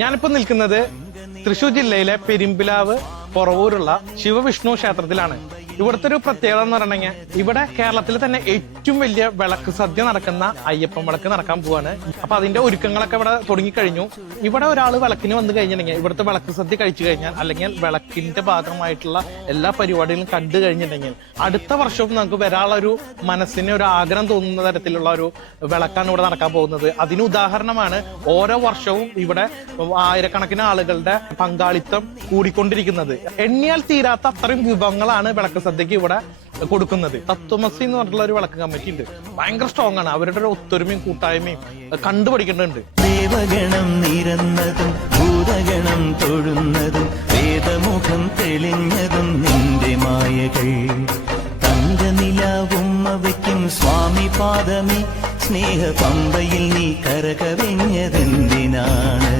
ഞാനിപ്പോ നിൽക്കുന്നത് തൃശൂർ ജില്ലയിലെ പെരുമ്പിലാവ് പൊറവൂരുള്ള ശിവവിഷ്ണു ക്ഷേത്രത്തിലാണ്. ഇവിടുത്തെ ഒരു പ്രത്യേകത എന്ന് പറഞ്ഞെങ്കിൽ ഇവിടെ കേരളത്തിൽ തന്നെ ഏറ്റവും വലിയ വിളക്ക് സദ്യ നടക്കുന്ന അയ്യപ്പൻ വിളക്ക് നടക്കാൻ പോവാണ്. അപ്പൊ അതിന്റെ ഒരുക്കങ്ങളൊക്കെ ഇവിടെ തുടങ്ങിക്കഴിഞ്ഞു. ഇവിടെ ഒരാൾ വിളക്കിന് വന്നു കഴിഞ്ഞിട്ടുണ്ടെങ്കിൽ ഇവിടുത്തെ വിളക്ക് സദ്യ കഴിച്ചു കഴിഞ്ഞാൽ അല്ലെങ്കിൽ വിളക്കിന്റെ ഭാഗമായിട്ടുള്ള എല്ലാ പരിപാടികളും കണ്ടു കഴിഞ്ഞിട്ടുണ്ടെങ്കിൽ അടുത്ത വർഷവും നമുക്ക് വരാനുള്ള ഒരു മനസ്സിന് ഒരു ആഗ്രഹം തോന്നുന്ന തരത്തിലുള്ള ഒരു വിളക്കാണ് ഇവിടെ നടക്കാൻ പോകുന്നത്. അതിന് ഉദാഹരണമാണ് ഓരോ വർഷവും ഇവിടെ ആയിരക്കണക്കിന് ആളുകളുടെ പങ്കാളിത്തം കൂടിക്കൊണ്ടിരിക്കുന്നത്. എണ്ണിയാൽ തീരാത്ത അത്രയും വിഭവങ്ങളാണ് വിളക്ക് സദ്യക്ക് ഇവിടെ കൊടുക്കുന്നത്. തത്വമസി എന്ന് പറഞ്ഞിട്ടുള്ള ഒരു വിളക്ക് കമ്മിറ്റി ഉണ്ട്. ഭയങ്കര സ്ട്രോങ് ആണ്. അവരുടെ ഒരു ഒത്തൊരുമയും കൂട്ടായ്മയും കണ്ടുപഠിക്കേണ്ടതുണ്ട്. ദേവഗണം നിരന്നതും ഭൂതഗണം തൊഴുന്നതും വേദമുഖം തെളിഞ്ഞതും നിന്റെ മായകൾ തങ്കനിലാവും അവയ്ക്കും സ്വാമി പാദമേ സ്നേഹ പമ്പയിൽ നീ കരകവിഞ്ഞതെന്തിനാണ്?